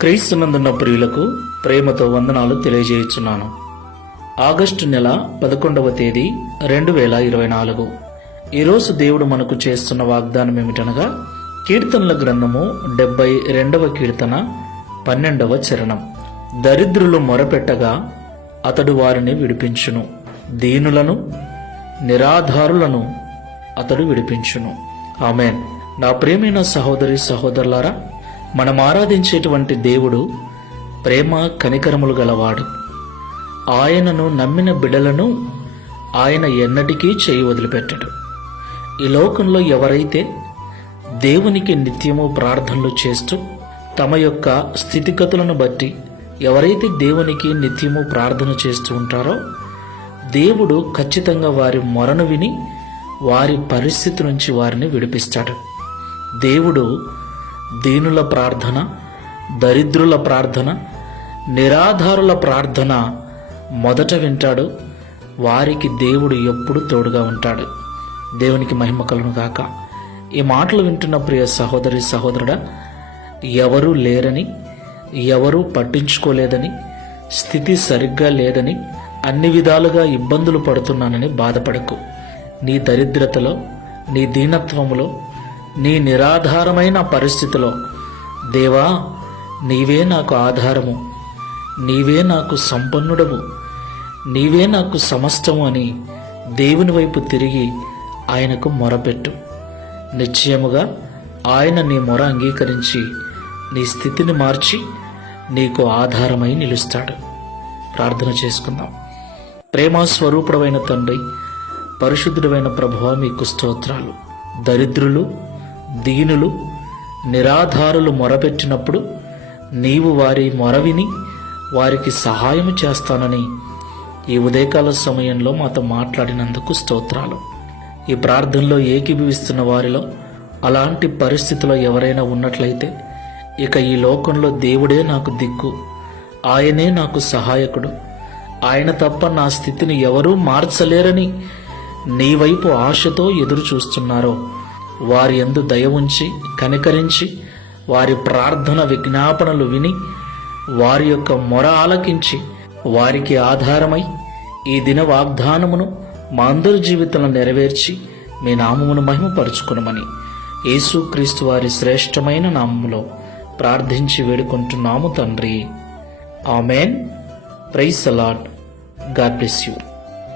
క్రీస్తునందున్న ప్రియులకు ప్రేమతో వందనాలు తెలియజేయుచున్నాను. ఆగస్టు నెల పదకొండవ తేదీ రెండు వేల ఇరవై నాలుగు. ఈరోజు దేవుడు మనకు చేస్తున్న వాగ్దానం ఏమిటనగా కీర్తనల గ్రంథము డెబ్బై రెండవ కీర్తన పన్నెండవ చరణం. దరిద్రులు మొరపెట్టగా అతడు వారిని విడిపించును. దీనులను నిరాధారులను అతడు విడిపించును. ఆమెన్. నా ప్రేమైన సహోదరి సహోదరులారా మనం ఆరాధించేటువంటి దేవుడు ప్రేమ కనికరములు గలవాడు. ఆయనను నమ్మిన బిడలను ఆయన ఎన్నటికీ చేయి వదిలిపెట్టడు. ఈ లోకంలో ఎవరైతే దేవునికి నిత్యము ప్రార్థనలు చేస్తూ తమ యొక్క స్థితిగతులను బట్టి ఎవరైతే దేవునికి నిత్యము ప్రార్థన చేస్తూ ఉంటారో దేవుడు ఖచ్చితంగా వారి మొరను విని వారి పరిస్థితి నుంచి వారిని విడిపిస్తాడు. దేవుడు దీనుల ప్రార్థన దరిద్రుల ప్రార్థన నిరాధారుల ప్రార్థన మొదట వింటాడు. వారికి దేవుడు ఎప్పుడు తోడుగా ఉంటాడు. దేవునికి మహిమ కలును గాక. ఈ మాటలు వింటున్న ప్రియ సహోదరి సహోదరుడా ఎవరూ లేరని ఎవరూ పట్టించుకోలేదని స్థితి సరిగ్గా లేదని అన్ని విధాలుగా ఇబ్బందులు పడుతున్నానని బాధపడకు. నీ దరిద్రతలో నీ దీనత్వములో నీ నిరాధారమైన పరిస్థితిలో. దేవా నీవే నాకు ఆధారము. నీవే నాకు సంపన్నుడవు నీవే నాకు సమస్తము అని దేవుని వైపు తిరిగి ఆయనకు మొరపెట్టు. నిశ్చయముగా ఆయన నీ మొర అంగీకరించి నీ స్థితిని మార్చి నీకు ఆధారమై నిలుస్తాడు. ప్రార్థన చేసుకుందాం. ప్రేమ స్వరూపుడమైన తండ్రి పరిశుద్ధుడమైన ప్రభువ మీకు స్తోత్రాలు. దరిద్రులు దీనులు నిరాధారులు మొరపెట్టినప్పుడు నీవు వారి మొరవిని వారికి సహాయం చేస్తానని ఈ ఉదయకాల సమయంలో మాతో మాట్లాడినందుకు స్తోత్రాలు. ఈ ప్రార్థనలో ఏకీభవిస్తున్న వారిలో అలాంటి పరిస్థితిలో ఎవరైనా ఉన్నట్లయితే ఇక ఈ లోకంలో దేవుడే నాకు దిక్కు. ఆయనే నాకు సహాయకుడు. ఆయన తప్ప నా స్థితిని ఎవరూ మార్చలేరని నీ వైపు ఆశతో ఎదురు చూస్తున్నారో వారి ఎందు దయ ఉంచి కనికరించి వారి ప్రార్థన విజ్ఞాపనలు విని వారి యొక్క మొర ఆలకించి వారికి ఆధారమై ఈ దిన వాగ్దానమును మా అందరి జీవితంలో నెరవేర్చి మీ నామమును మహిమపరుచుకునమని యేసుక్రీస్తు వారి శ్రేష్టమైన నామములో ప్రార్థించి వేడుకుంటున్నాము తండ్రి. Amen. Praise the lord God bless you.